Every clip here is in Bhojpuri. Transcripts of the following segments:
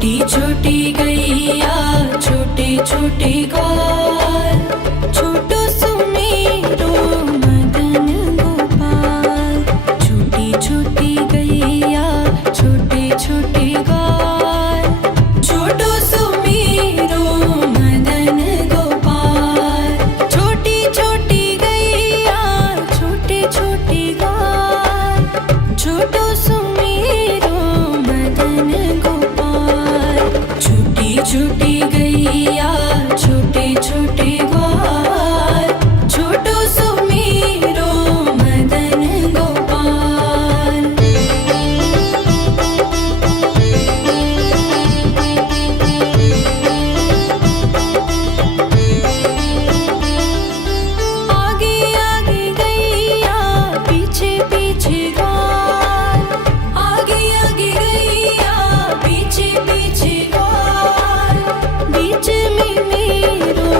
छोटी छोटी गैया छोटे छोटे ग्वाल, छोटो सुमेरो मदन गोपाल। छोटी छोटी गैया छोटे छोटे ग्वाल, छोटो सुमेरो मदन गोपाल। छोटी छोटी गैया छोटे छोटे ग्वाल, छोटो सुमेरो मदन गोपाल। छोटी छोटी गैया छोटे छोटे ग्वाल, छोटो सुमेरो मदन गोपाल। आगे आगे गैया पीछे पीछे ग्वाल, आगे आगे गैया पीछे पीछे ग्वाल। बीच में मेरो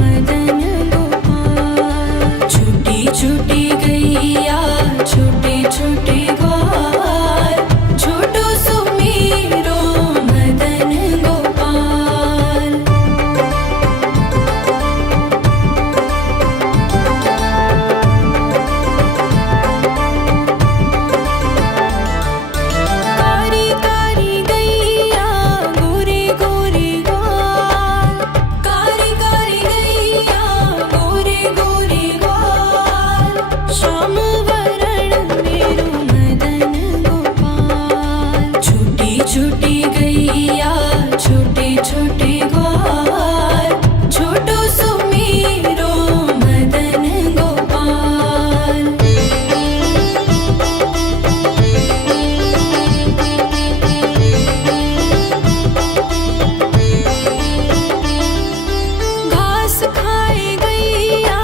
मदन गोपाल। छोटी छोटी गैया छोटे छोटे ग्वाल, छोटो सुमेरो मदन गोपाल। कारी कारी गैया गोरे गोरे ग्वाल, कारी कारी गैया गोरे गोरे ग्वाल। श्याम वरण मेरो मदन गोपाल। छोटी छोटी गैया छोटे छोटे ग्वाल, छोटो सुमेरो मदन गोपाल। घास खाए गैया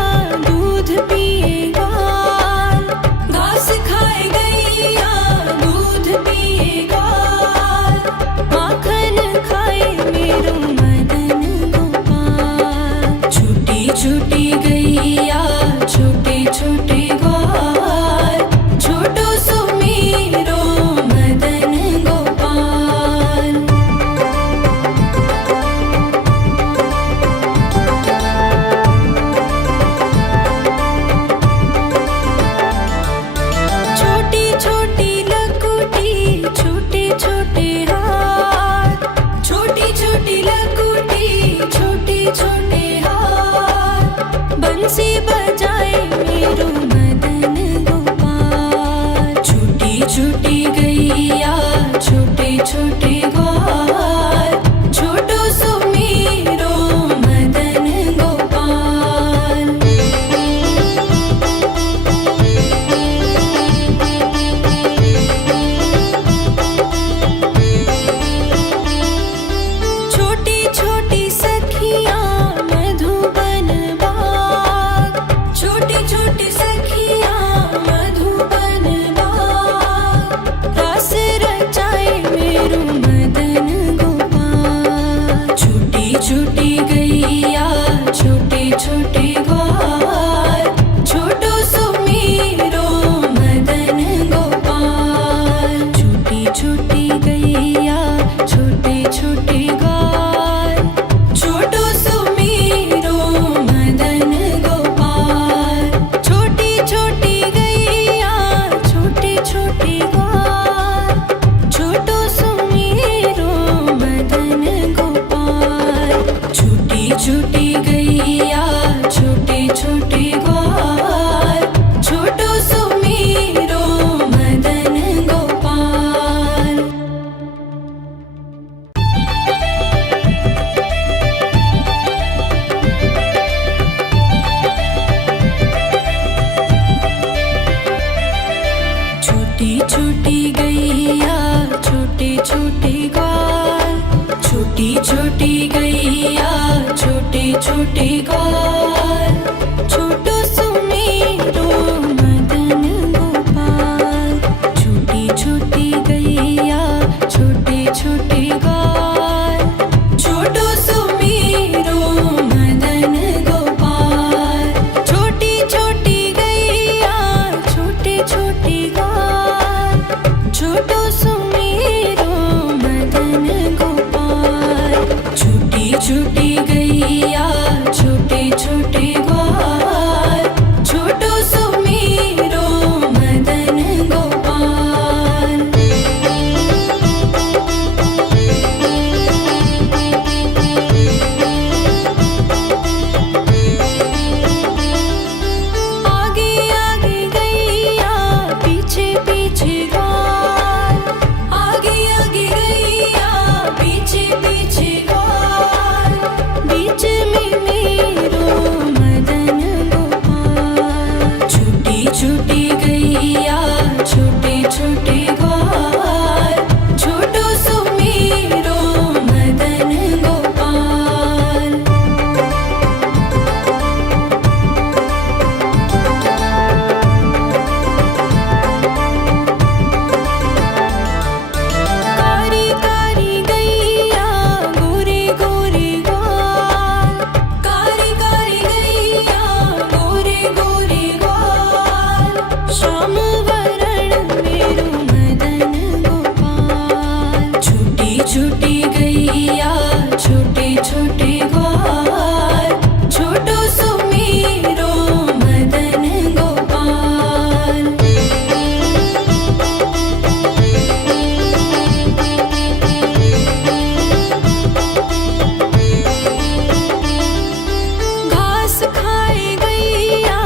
दूध पिए ग्वाल, घास खाए गैया दूध पिए ग्वाल। माखन खाए मेरो मदन गोपाल। छोटी छोटी गैया छोटे छोटे ग्वाल, छोटो सुमेरो मदन गोपाल। छोटी छोटी लकुटी छोटे छोटे हाथ, छोटी छोटी लकुटी छोटे छोटे हाथ। बंसी बजाए मेरो मदन गोपाल। छोटी छोटी गैया छोटे छोटे ग्वाल, छोटो सुमेरो मदन गोपाल। छोटी छोटी सखियाँ मधुबन बाग, छोटी छोटी सखियाँ मधुबन बाग। रास रचाए मेरो मदन गोपाल। छोटी छोटी गैया छोटे छोटे ग्वाल, छोटो सुमेरो मदन गोपाल। छोटी छोटी गैया छोटे छोटे ग्वाल, छोटो सुमेरो मदन गोपाल। छोटी छोटी गैया छोटे छोटे ग्वाल, छोटो सुमेरो मदन गोपाल। छोटी छोटी गैया छोटे छोटे ग्वाल, छोटो सुमेरो मदन गोपाल। छोटी छोटी गैया छोटे छोटे ग्वाल, छोटी छोटी गैया छोटे छोटे ग्वाल, छोटो सुमेरो मदन गोपाल। छोटी छोटी गैया छोटे छोटे ग्वाल, छोटो सुमेरो मदन गोपाल। छोटी छोटी गैया छोटे छोटे ग्वाल, छोटो सुमेरो मदन गोपाल। छोटी गैया छोटे छोटे ग्वाल, छोटो सुमेरो मदन गोपाल। घास खाए गैया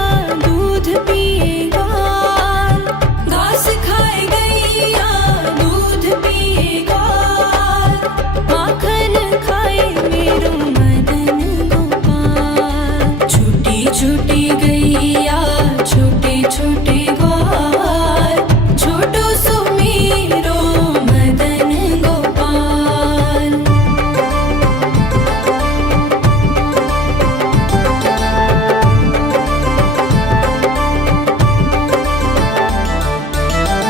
दूध पिए ग्वाल, घास खाए गैया दूध पिए ग्वाल, माखन खाए मेरो मदन गोपाल। छोटी छोटी गैया छोटे छोटे ग्वाल, छोटो सुमेरो मदन गोपाल।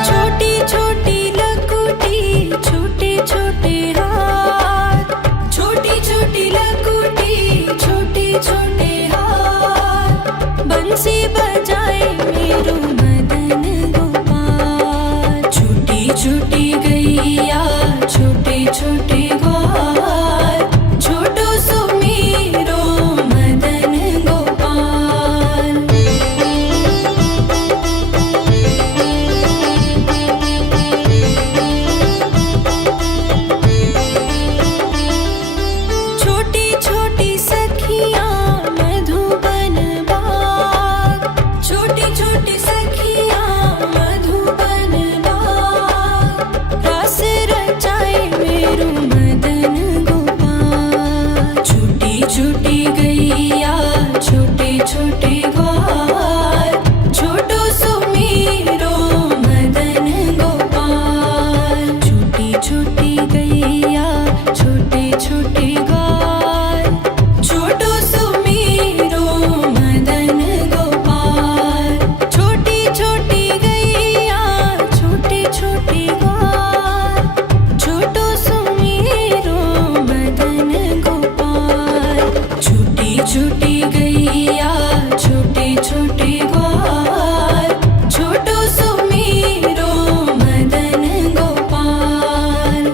छोटी छोटी लकुटी छोटे छोटे हाथ, छोटी छोटी लकुटी छोटे छोटे हाथ, बंसी बजाए मेरो मदन गोपाल। छोटी छोटी गैया छोटे छोटे ग्वाल, छोटो सुमेरो मदन गोपाल। छोटी छोटी सखियाँ मधुबन बाग, छोटी छोटी सखियाँ मधुबन बाग, रस रचाए मेरो मदन गोपाल। छोटी छोटी गैया छोटे छोटे ग्वाल, छोटो सुमेरो मदन गोपाल। छोटी छोटी गैया छोटे छोटे ग्वाल, छोटो सुमेरो मदन गोपाल। छोटी छोटी गैया छोटे छोटे ग्वाल, छोटो सुमेरो मदन गोपाल। छोटी छोटी गैया छोटे छोटे ग्वाल, छोटो सुमेरो मदन गोपाल।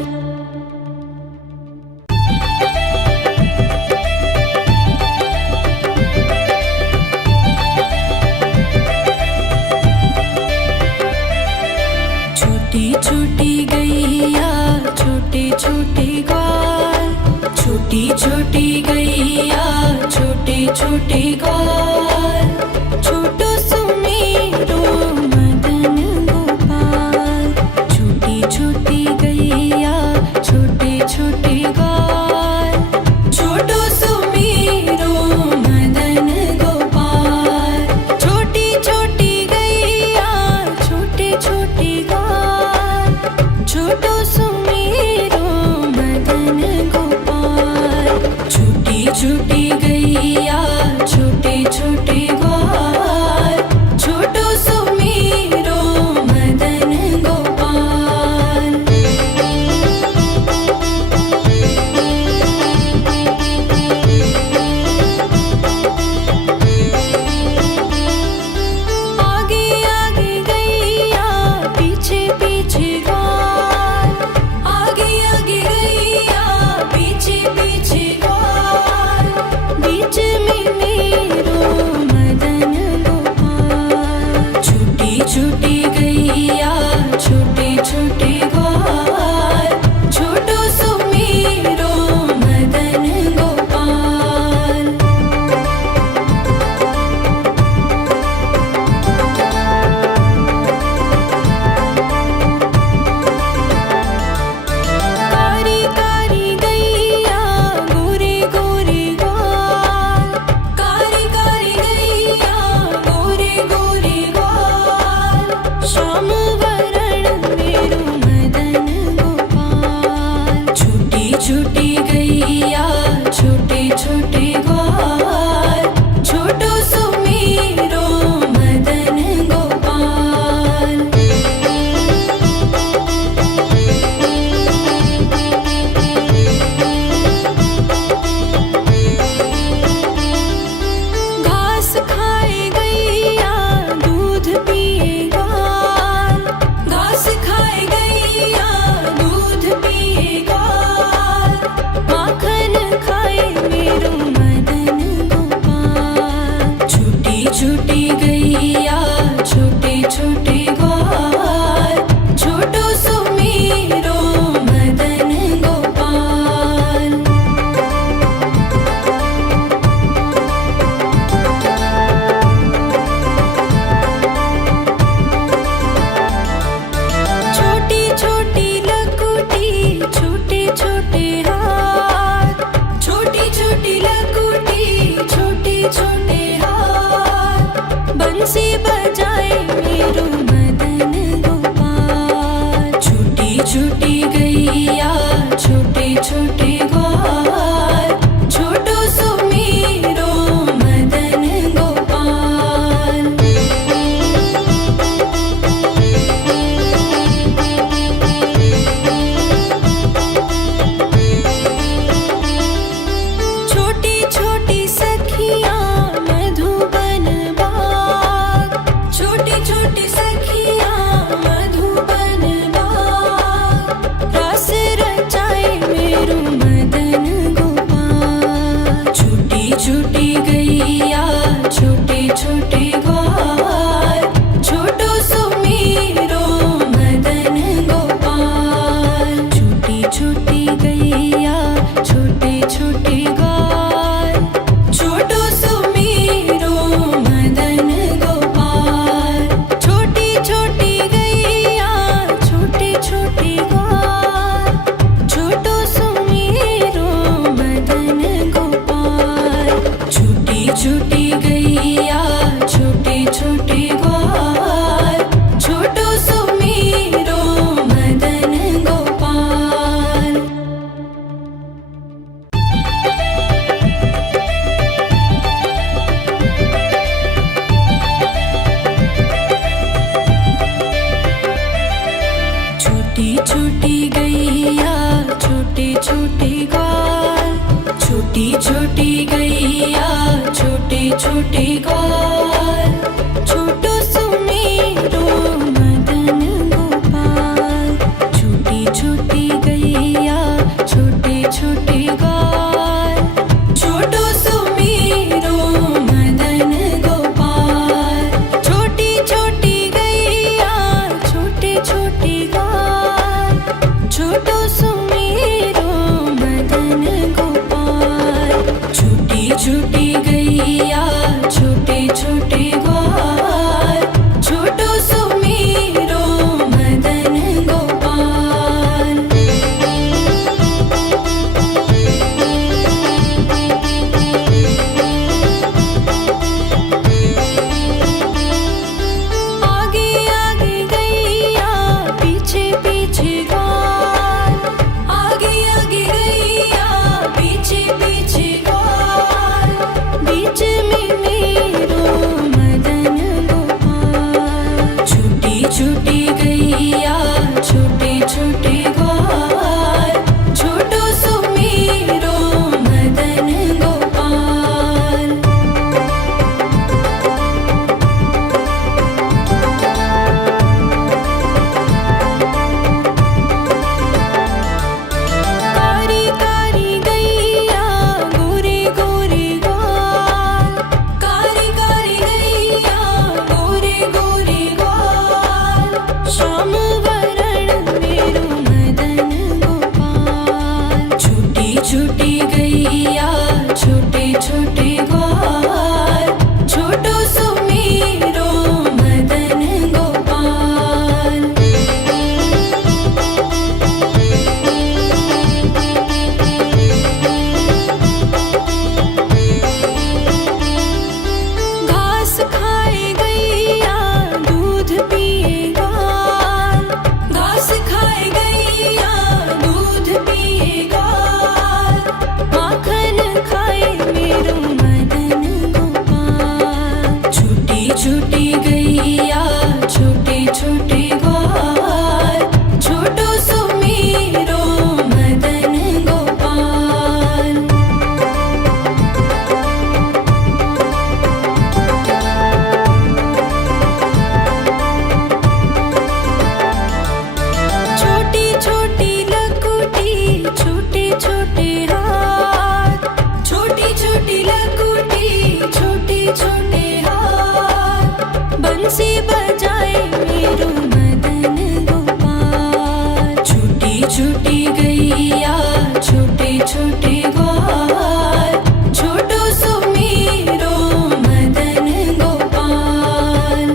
छोटी छोटी गैया छोटे छोटे ग्वाल, छोटी छोटी गैया छोटे छोटे ग्वाल, छोटो सुमेरो मदन गोपाल। छोटी छोटी गैया छोटे छोटे ग्वाल, छोटो सुमेरो मदन गोपाल। छोटी छोटी गैया छोटे छोटे ग्वाल, छोटो सुमेरो मदन गोपाल। छोटी छोटी गैया छोटे छोटे ग्वाल, छोटो सुमेरो मदन गोपाल। आगे आगे गैया पीछे पीछे ग्वाल, आगे आगे गैया पीछे पीछे ग्वाल, बीच में मेरो मदन गोपाल। छोटी छोटी गैया छोटे छोटे ग्वाल, छोटो सुमेरो मदन गोपाल। कारी कारी गैया गोरे गोरे ग्वाल, कारी कारी गैया गोरे गोरे ग्वाल, श्याम वरण मेरो मदन गोपाल। छोटी छोटी गैया छोटे छोटे ग्वाल, छोटो सुमेरो मदन गोपाल। घास खाए गैया दूध पिए ग्वाल, घास खाए गैया दूध पिए ग्वाल, छोटे ग्वाल, छोटो सुमेरो मदन गोपाल। छोटी छोटी गैया छोटे छोटे ग्वाल, छोटो सुमेरो मदन गोपाल। छोटी छोटी गैया छोटे छोटे ग्वाल, छोटो सुमेरो मदन गोपाल। छोटी छोटी गैया छोटे छोटे ग्वाल, छोटो सुमेरो मदन गोपाल। आगे आगे गैया पीछे पीछे ग्वाल, आगे आगे गैया पीछे पीछे ग्वाल। बीच में मेरो मदन गोपाल। छोटी छोटी गैया छोटे छोटे ग्वाल, छोटो सुमेरो मदन गोपाल। कारी कारी गैया गोरे गोरे ग्वाल, कारी कारी गैया गोरे गोरे ग्वाल। श्याम वरण मेरो मदन गोपाल। छोटी छोटी गैया छोटे छोटे ग्वाल, छोटो सुमेरो मदन गोपाल। घास खाए गैया दूध पिए ग्वाल, घास खाए गैया दूध पिए ग्वाल। माखन खाए मेरो मदन गोपाल। छोटी छोटी गैया छोटे छोटे ग्वाल, छोटो सुमेरो मदन गोपाल। छोटी छोटी लकुटी छोटे छोटे हाथ, छोटी छोटी लकुटी छोटे छोटे हाथ। बंसी बजाए मेरो मदन गोपाल। छोटी छोटी गैया छोटे छोटे ग्वाल, छोटो सुमेरो मदन गोपाल।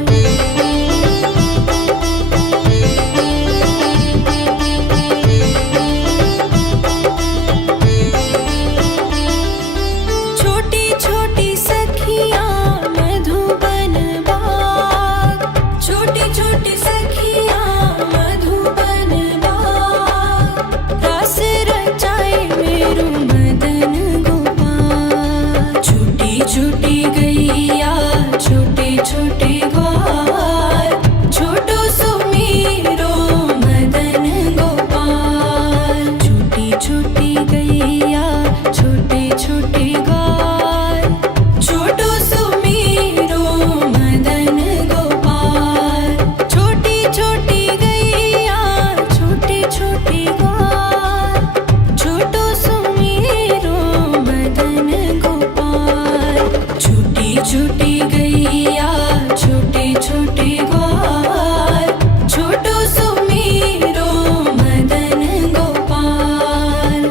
छोटी छोटी सखियाँ मधुबन बाग, छोटी छोटी सखियाँ मधुबन बाग। रास रचाए मेरो मदन गोपाल। छोटी छोटी गैया छोटे छोटे ग्वाल, छोटो सुमेरो मदन गोपाल। छोटी छोटी गैया छोटे छोटे ग्वाल, छोटो सुमेरो मदन गोपाल। छोटी छोटी गैया छोटे छोटे ग्वाल, छोटो सुमेरो मदन गोपाल। छोटी छोटी गैया छोटे छोटे ग्वाल, छोटो सुमेरो मदन गोपाल।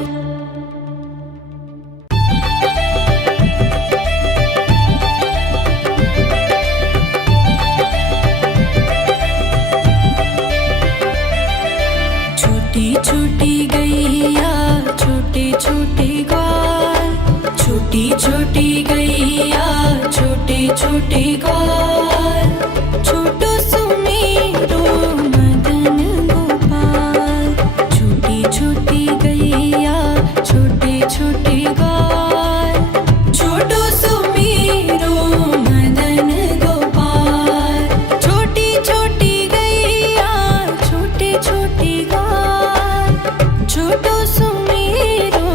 छोटी छोटी गैया छोटे छोटे ग्वाल, छोटी छोटी गैया छोटे छोटे ग्वाल। छोटो सुमेरो मदन गोपाल। छोटी छोटी गैया छोटे छोटे ग्वाल, छोटो सुमेरो मदन गोपाल। छोटी छोटी गैया छोटे छोटे ग्वाल, छोटो सुमेरो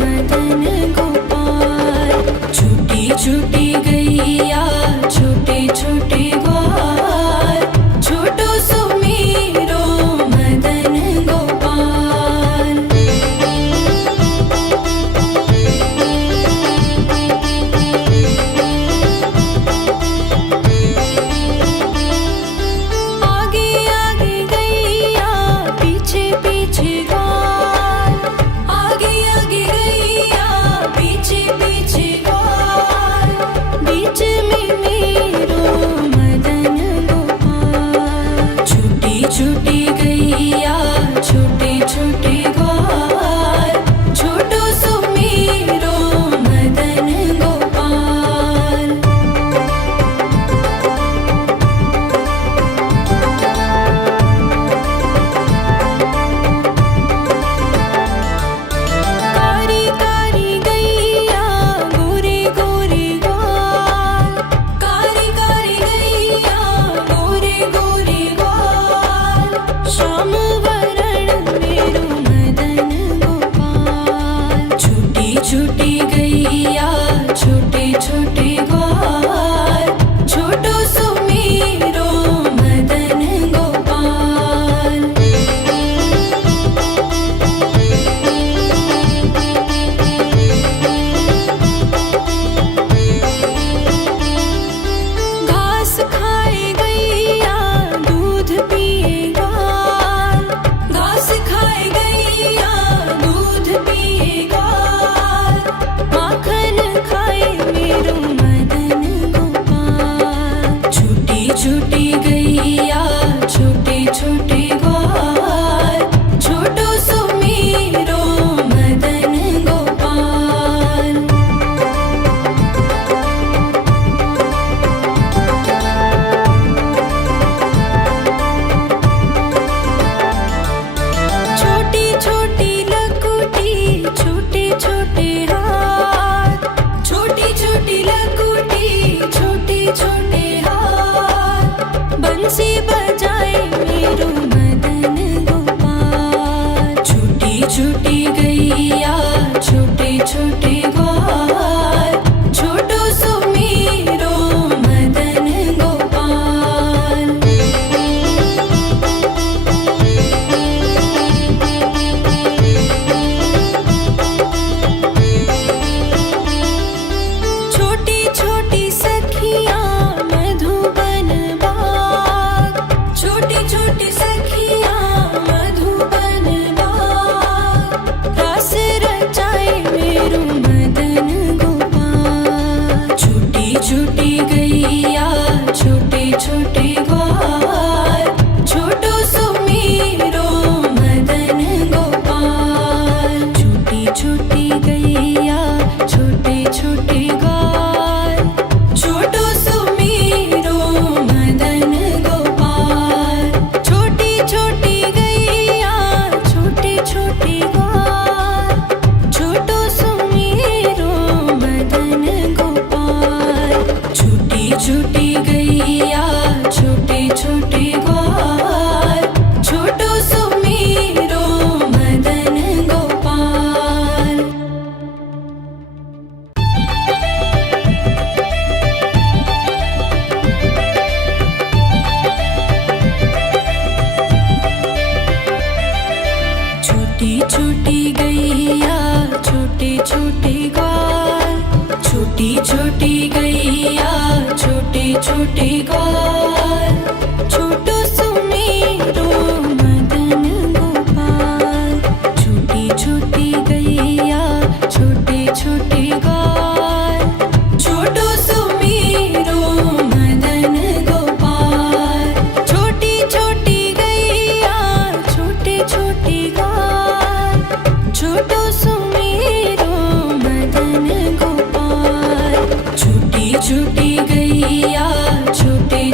मदन गोपाल। छोटी छोटी गैया छोटी गैया छोटे छोटे ग्वाल, छोटो सुमेरो मदन गोपाल। घास खाए गैया दूध पिए ग्वाल, घास खाए गैया दूध पिए ग्वाल, माखन खाए मेरो मदन गोपाल। छोटी छोटी गैया छोटे छोटे ग्वाल, छोटो सुमेरो मदन गोपाल। छोटी छोटी लकुटी छोटे छोटे हाथ, छोटी छोटी लकुटी छोटे छोटे हाथ, बंसी बजाए मेरो मदन गोपाल। छोटी छोटी गैया छोटे छोटे ग्वाल, छोटो सुमेरो मदन गोपाल। छोटी छोटी सखियाँ मधुबन बाग, छोटी छोटी सखियाँ मधुबन बाग, रास रचाए मेरो मदन गोपाल। छोटी छोटी गैया छोटे छोटे ग्वाल, छोटो सुमेरो मदन गोपाल। छोटी छोटी गैया छोटे छोटे ग्वाल, छोटो सुमेरो मदन गोपाल। छोटी छोटी गैया छोटे छोटे ग्वाल, छोटो सुमेरो मदन गोपाल। छोटी छोटी गैया छोटे छोटे ग्वाल, छोटो सुमेरो मदन गोपाल। छोटी छोटी गैया छोटे छोटे ग्वाल, छोटी छोटी गैया छोटे छोटे ग्वाल, छोटो सुमेरो मदन गोपाल। छोटी छोटी गैया छोटे छोटे ग्वाल, छोटो सुमेरो मदन गोपाल। छोटी छोटी गैया छोटे छोटे ग्वाल, छोटो सुमेरो मदन गोपाल। छोटी छोटी गैया छोटे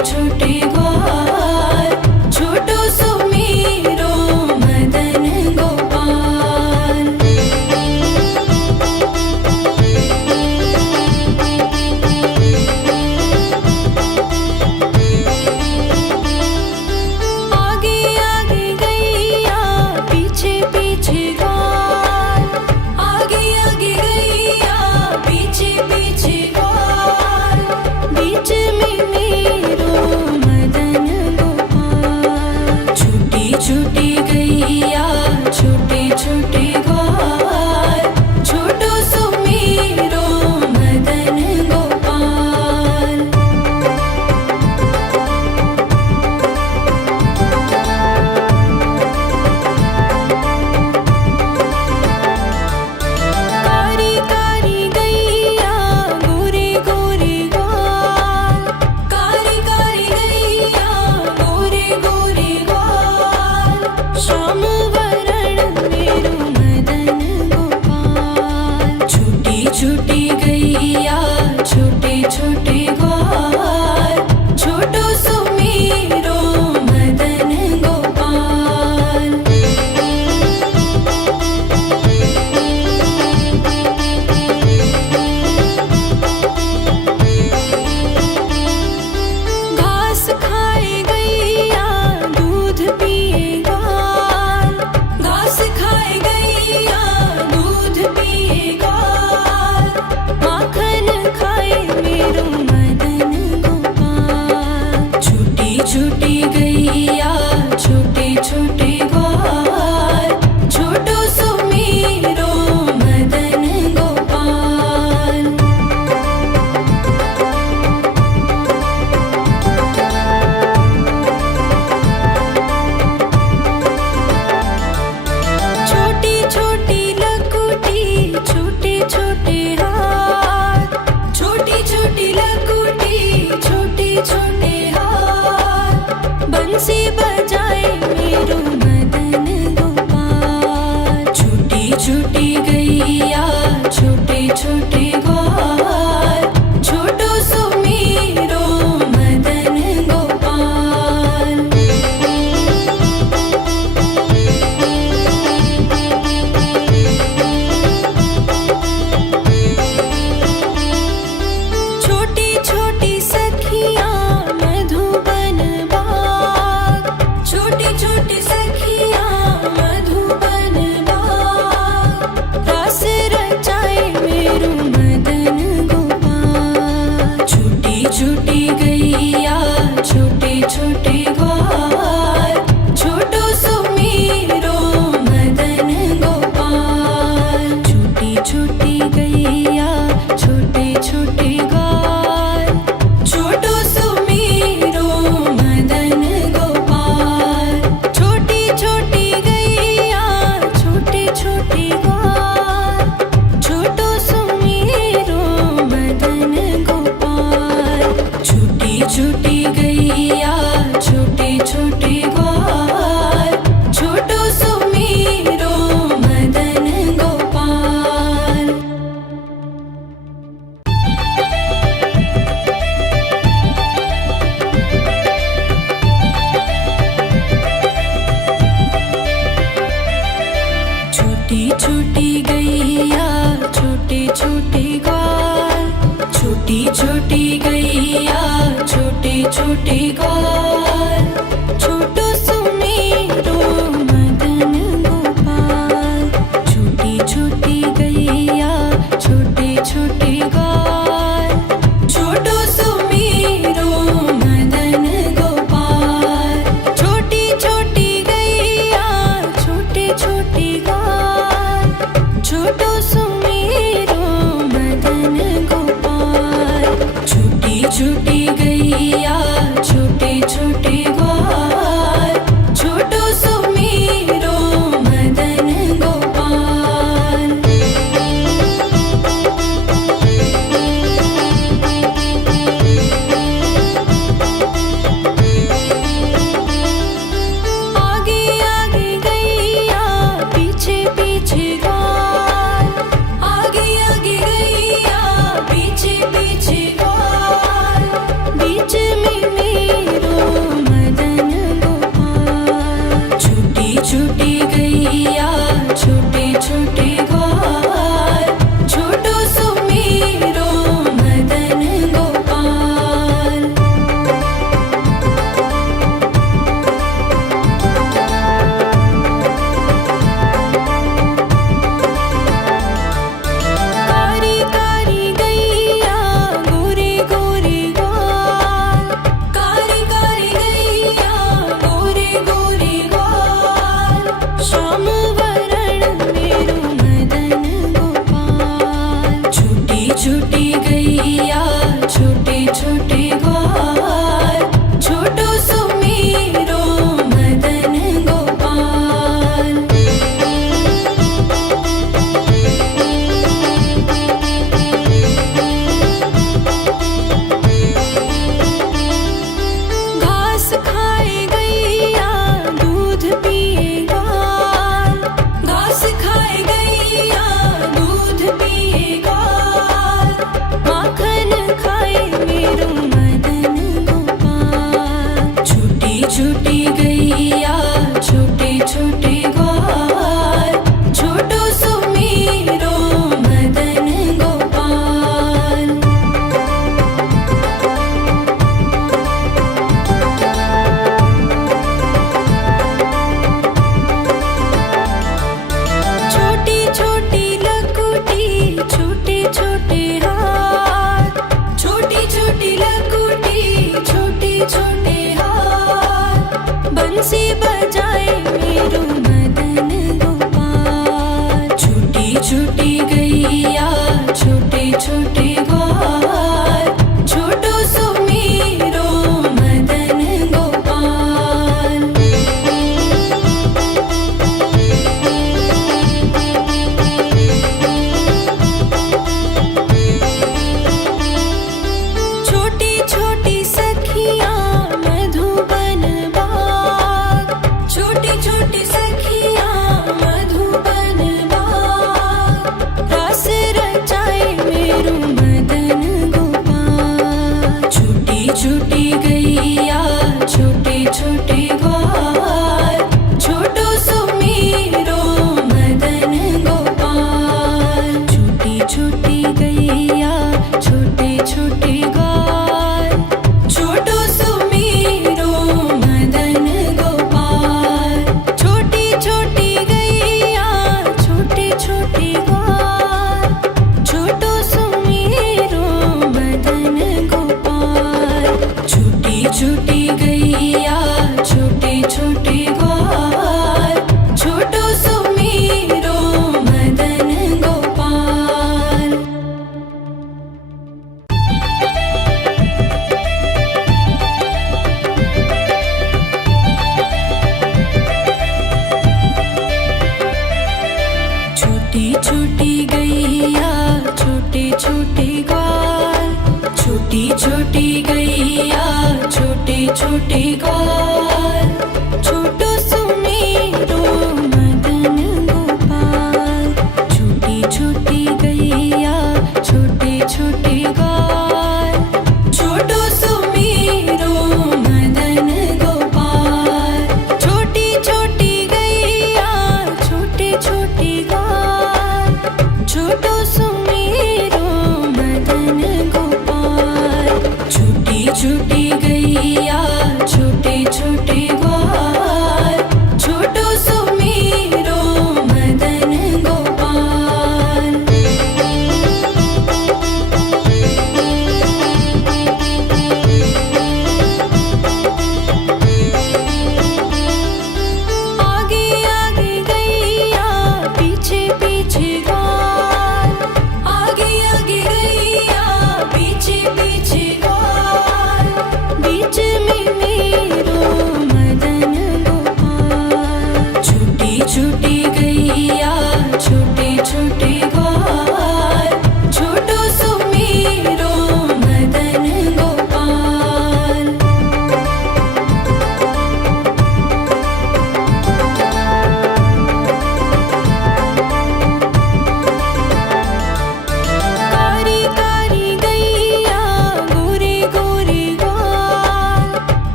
छोटे ग्वाल, छोटी छोटी गैया छोटे छोटे ग्वाल, छोटो सुमेरो मदन गोपाल। छोटी छोटी गैया छोटे छोटे ग्वाल, छोटो सुमेरो मदन गोपाल। छोटी छोटी गैया छोटे छोटे ग्वाल, छोटो सुमेरो मदन गोपाल। छोटी छोटी गैया छोटे छोटे ग्वाल, छोटो सुमेरो मदन गोपाल। आगे आगे गैया पीछे पीछे ग्वाल, आगे आगे गैया पीछे पीछे ग्वाल।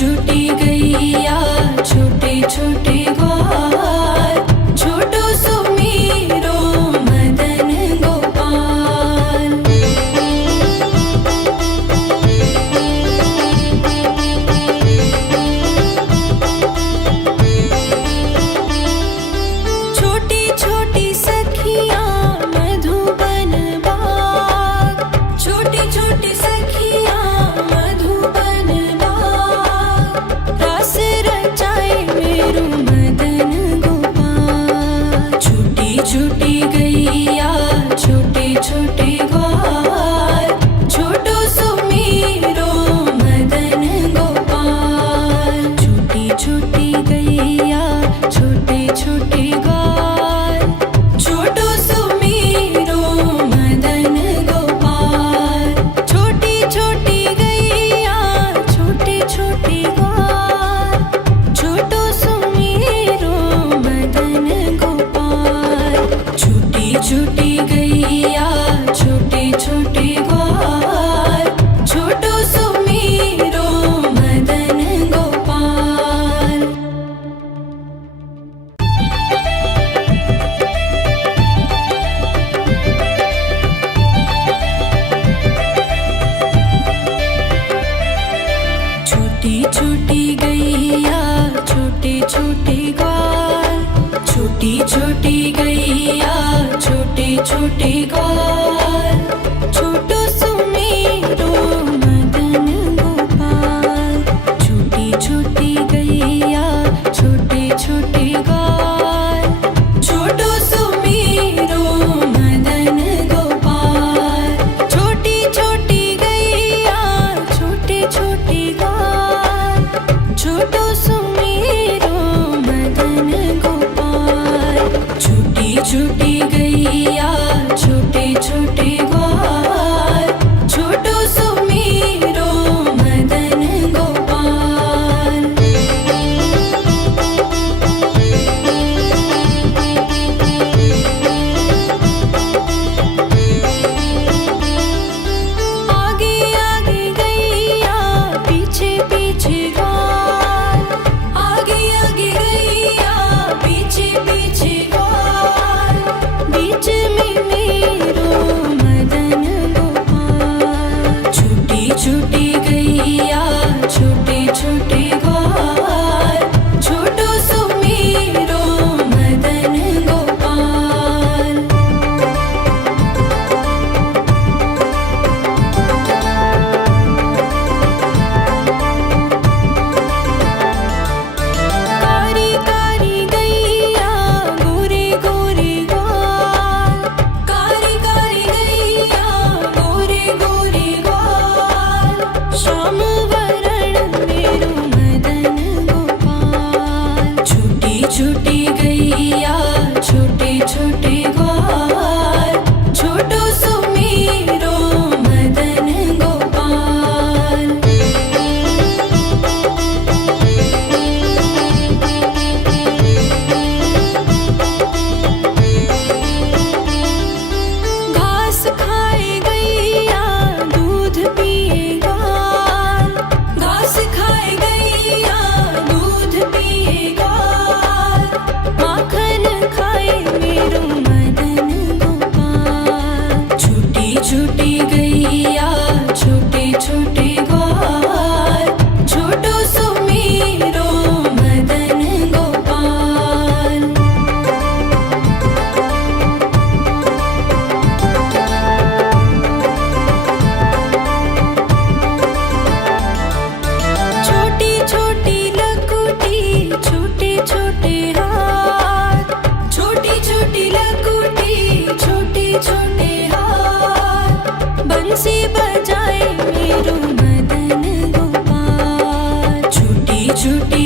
छोटी गैया छोटे छोटे ग्वाल, छोटो सुमीरो मदन गोपाल। छोटी छोटी सखियाँ मधुबन बाग, छोटी छोटी सखियाँ मधुबन बाग, रास रचाए मेरो मदन गोपाल। छोटी छोटी गैया छोटे छोटे ग्वाल, छोटो सुमीरो मदन गोपाल। छोटी छोटी गैया छोटे छोटे ग्वाल, छोटो सुमीरो मदन गोपाल। छोटी छोटी गैया छोटे छोटे ग्वाल, छोटो सुमीरो मदन गोपाल। छोटी छोटी गैया छोटे छोटे ग्वाल, छोटो सुमीरो मदन गोपाल। छोटी छोटी गैया छोटे छोटे ग्वाल, छोटी छोटी गैया छोटे छोटे ग्वाल, छोटो सुमीरो मदन गोपाल। छोटी छोटी गैया छोटे छोटे ग्वाल, छोटो सुमीरो मदन गोपाल। छोटी छोटी गैया छोटे छोटे ग्वाल, छोटो सुमीरो मदन गोपाल। छोटी छोटी गैया छोटे छोटे ग्वाल, छोटो सुमीरो मदन गोपाल। आगे आगे गैया पीछे पीछे ग्वाल, आगे आगे गैया पीछे पीछे ग्वाल, बीच में मेरो मदन गोपाल। छोटी छोटी गैया छोटे छोटे ग्वाल, छोटो सुमीरो मदन गोपाल। कारी कारी गैया गोरे गोरे ग्वाल, कारी कारी गैया गोरे गोरे ग्वाल, श्याम वरण मेरो मदन गोपाल। छोटी छोटी गैया छोटे छोटे ग्वाल, छोटो सुमीरो मदन गोपाल। घास खाए गैया दूध पिए ग्वाल, घास खाए गैया दूध पिए ग्वाल, माखन खाए मेरो मदन गोपाल। छोटी छोटी गैया छोटे छोटे ग्वाल, छोटो सुमीरो मदन गोपाल। छोटी छोटी लकुटी छोटे छोटे हाथ, छोटी छोटी लकुटी छोटे छोटे हाथ, बंसी बजाए मेरो मदन गोपाल। छोटी छोटी